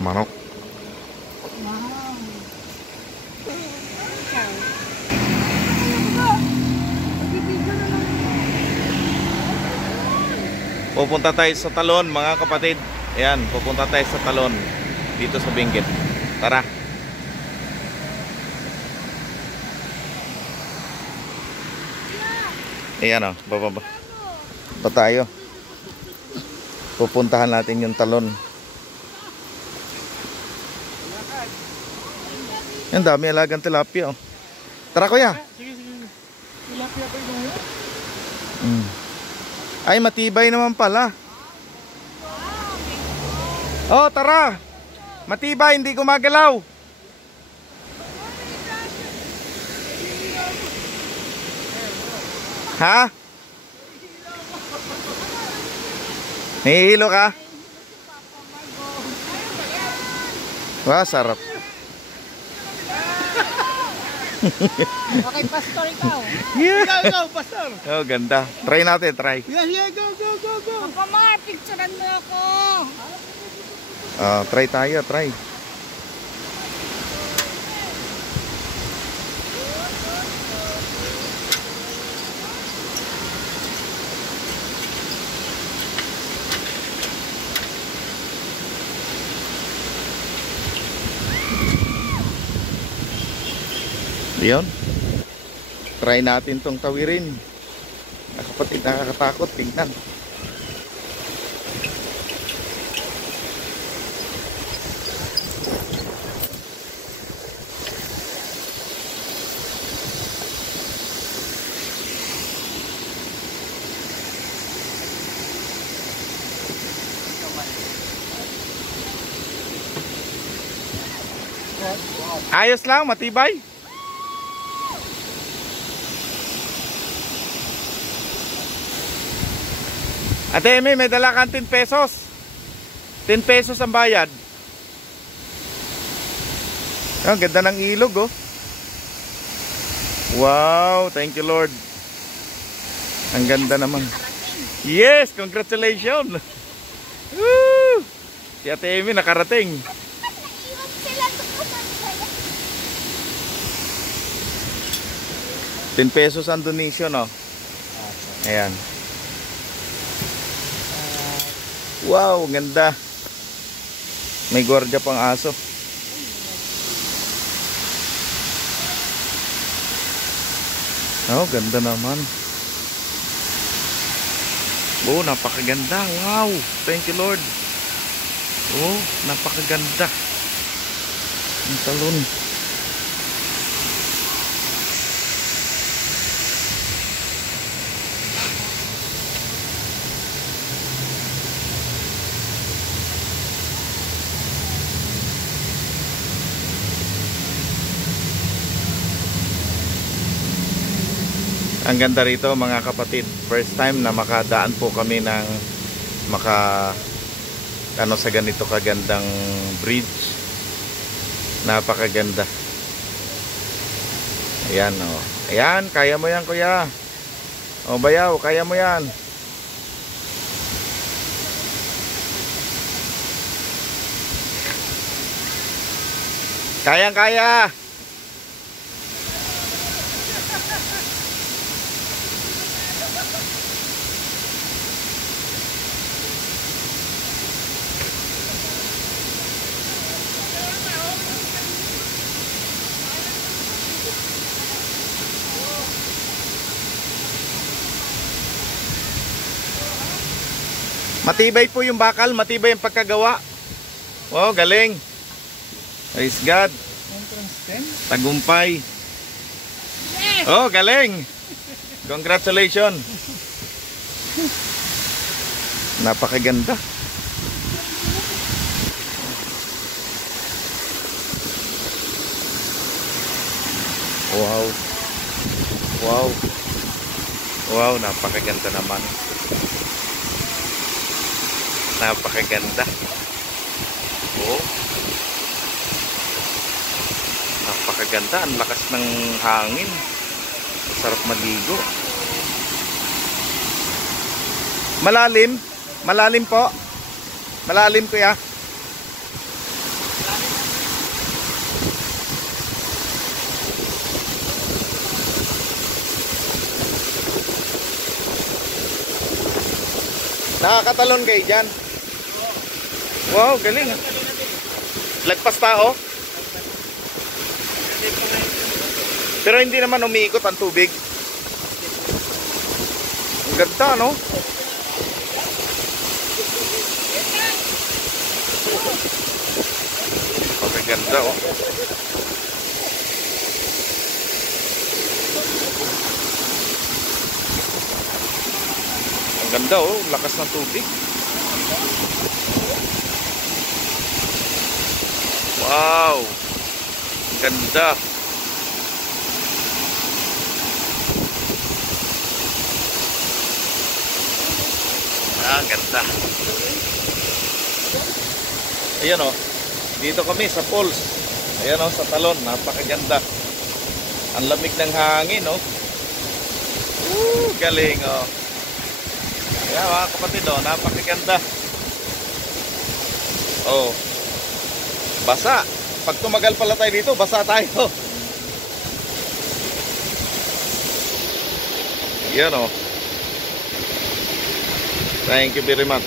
Manok. Pupunta tayo sa talon mga kapatid. Ayan, pupunta tayo sa talon dito sa Benguet. Tara. Ayan o, bababa. Pa tayo. Pupuntahan natin yung talon. Ang dami alagang tilapia oh. Tara kuya. Sige. Tilapia ko ito. Ay matibay naman pala. Oh tara. Matibay, hindi gumagalaw. Ha? Nahihilo ka? Wah, sarap. Okay, pastor ikaw. Yeah. Ikaw, pastor. Oh, ganda. Try natin, try. Yeah, go. Ako mga picturean mo ako. Try tayo, try. Yun. Try natin tong tawirin. Kapatid, nakakatakot. Tingnan. Ayos lang, matibay. Ate Amy, may dala kang 10 pesos. 10 pesos ang bayad. Ang ganda ng ilog oh. Wow, thank you Lord. Ang ganda naman. Yes, congratulations. Woo! Si Ate Amy nakarating. Naiwan sila sa 10 pesos ang donation oh. Ayan. Wow, ganda. May gwardiya pang aso. Oh, ganda naman. Oh, napakaganda. Wow, thank you Lord. Oh, napakaganda. Ang talon. Ang ganda rito mga kapatid. First time na makadaan po kami ng sa ganito kagandang bridge. Napakaganda. Ayan oh. Ayan, kaya mo yan kuya. O bayaw, kaya mo yan. Kayang-kaya. Matibay po yung bakal, matibay yung pagkagawa. Wow, galing. Praise God. Tagumpay. Oh, galing. Congratulations. Napakaganda. Wow. Wow. Wow, napakaganda naman. Napakaganda. Oh. Napakaganda. Ang lakas ng hangin. Sarap maligo. Malalim. Malalim po. Malalim kuya. Nakakatalon kayo dyan. Wow, galing. Lagpas tao. Pero hindi naman umiikot ang tubig. Ang ganda, no? Okay, ganda, oh. Ang ganda, oh. Lakas ng tubig. Wow. Ganda. Ah, ganda. Ayan, oh. Dito kami sa falls. Ayan, oh, sa talon. Napakaganda. Ang lamig ng hangin, oh. Galing, oh. Ayan, mga kapatid, oh. Napakaganda. Oh. Basa. Pag tumagal pala tayo dito, basa tayo. Yan, oh. Thank you very much.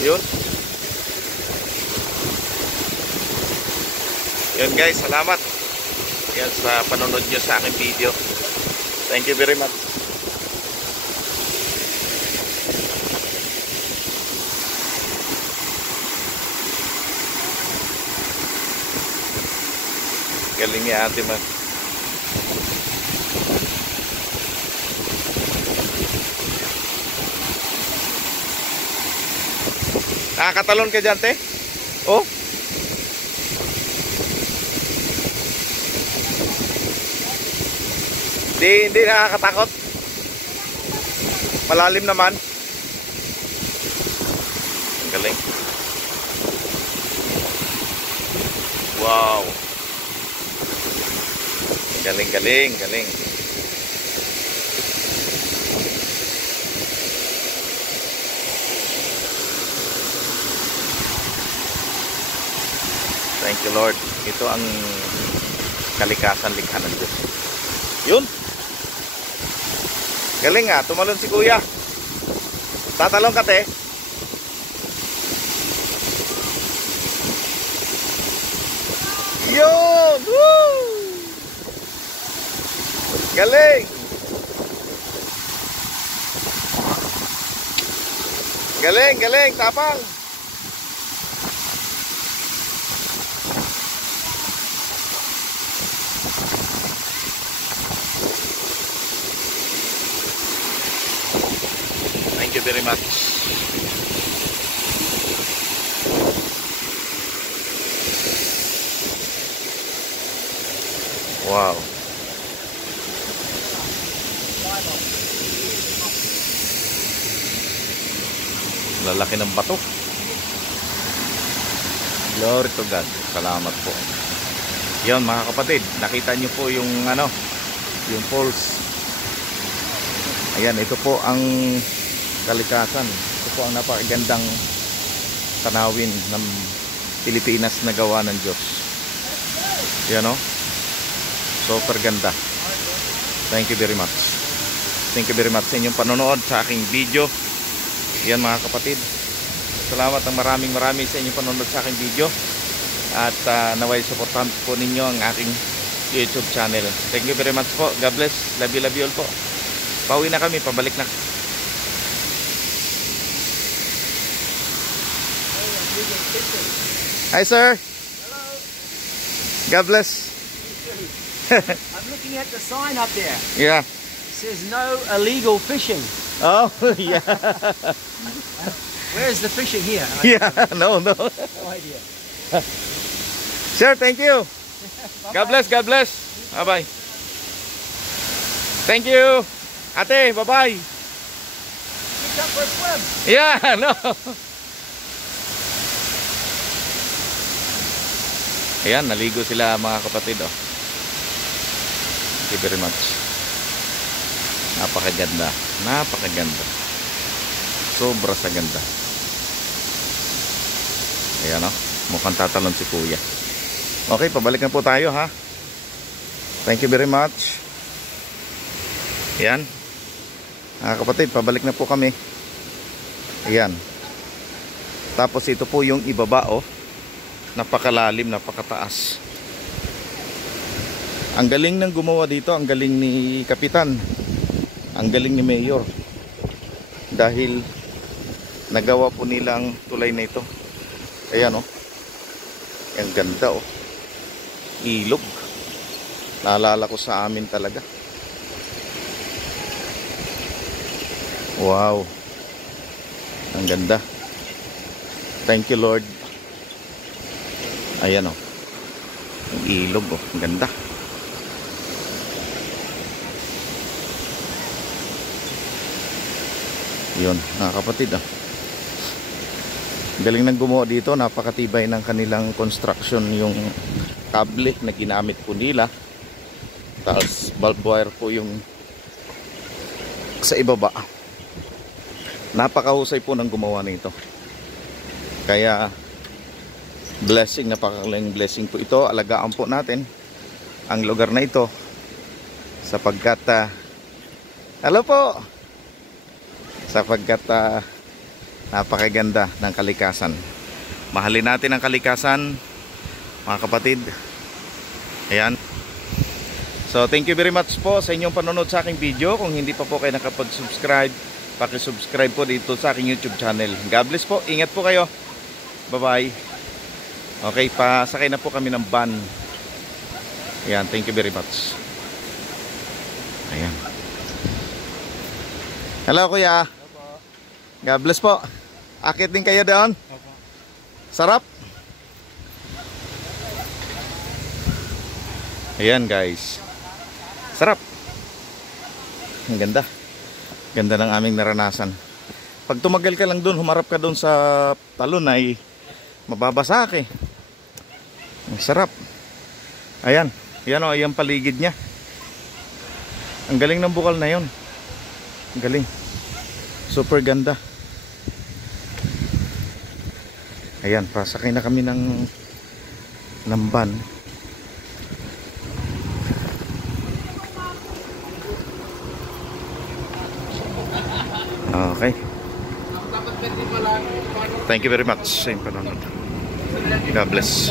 Yun. Yun guys, salamat. Yan sa panonood nyo sa aking video. Thank you very much. Galing ni ate man. Nakakatalon ka dyan, te? Oh? Hindi nakakatakot. Malalim naman. Ang galing. Wow. Galing, galing, galing. Thank you, Lord. Ito ang kalikasan likha ng Diyos. Yun. Galing nga, tumalon si kuya. Tatalon ka, te. Yun! Woo! Galing! Galing, galing, tapang! Thank you very much. Wow. Lalaki ng bato. Glory to God. Salamat po. Yan mga kapatid, nakita nyo po yung yung falls. Ayan, ito po ang kalikasan. Ito po ang napakagandang tanawin ng Pilipinas na gawa ng Diyos. Yan, o. Super ganda. Thank you very much. Thank you very much sa inyong panonood sa aking video. Yan mga kapatid. Salamat ng maraming sa inyong panonood sa aking video. At naway supportahan po ninyo ang aking YouTube channel. Thank you very much po. God bless. Love you all po. Pauwi na kami. Pabalik na. Hi sir. Hello. God bless. I'm looking at the sign up there. Yeah. It says no illegal fishing. Oh, yeah. Where is the fishing here? Yeah, no. No idea. Sir, thank you. God bless, God bless. Bye-bye. Thank you. Ate, bye-bye. Picked up for a swim. Yeah, no. Ayan, naligo sila mga kapatid, oh. Thank you very much. Napakaganda. Napakaganda. Sobra sa ganda. Ayan, oh. Mukhang tatalon si kuya. Okay, pabalik na po tayo, ha. Thank you very much. Ayan. Mga kapatid, pabalik na po kami. Ayan. Tapos ito po yung ibaba, oh. Napakalalim, napakataas. Ang galing ng gumawa dito, ang galing ni Kapitan, ang galing ni Mayor. Dahil nagawa po nilang tulay na ito. Ayan, oh. Ang ganda, oh. Ilog. Naalala ko sa amin talaga. Wow. Ang ganda. Thank you, Lord. Ayan, oh. Ang ilog, oh. Ang ganda. Yun, mga kapatid, oh. Galing ng gumawa dito. Napakatibay ng kanilang construction. Yung kable na ginamit po nila. Tapos bulb wire po yung sa ibaba. Napakahusay po ng gumawa nito. Kaya blessing, napakalaking blessing po ito. Alagaan po natin ang lugar na ito sapagkat hello po, sapagkat napakaganda ng kalikasan. Mahalin natin ang kalikasan, mga kapatid. Ayan. So thank you very much po sa inyong panonood sa aking video. Kung hindi pa po kayo nakapag-subscribe, paki-subscribe po dito sa aking YouTube channel. God bless po. Ingat po kayo. Bye-bye. Okay, pasakay na po kami ng van. Ayan, thank you very much. Ayan. Hello, kuya. God bless po. Akit din kayo doon? Sarap. Ayan, guys. Sarap. Ang ganda. Ganda ng aming naranasan. Pag tumagal ka lang doon, humarap ka doon sa talon ay mababasa ka eh. Ang sarap. Ayan. Ayan o, ayan paligid niya. Ang galing ng bukal na yon. Ang galing. Super ganda. Ayan, pasakay na kami ng van. Okay. Thank you very much sa inyong panonood. God bless.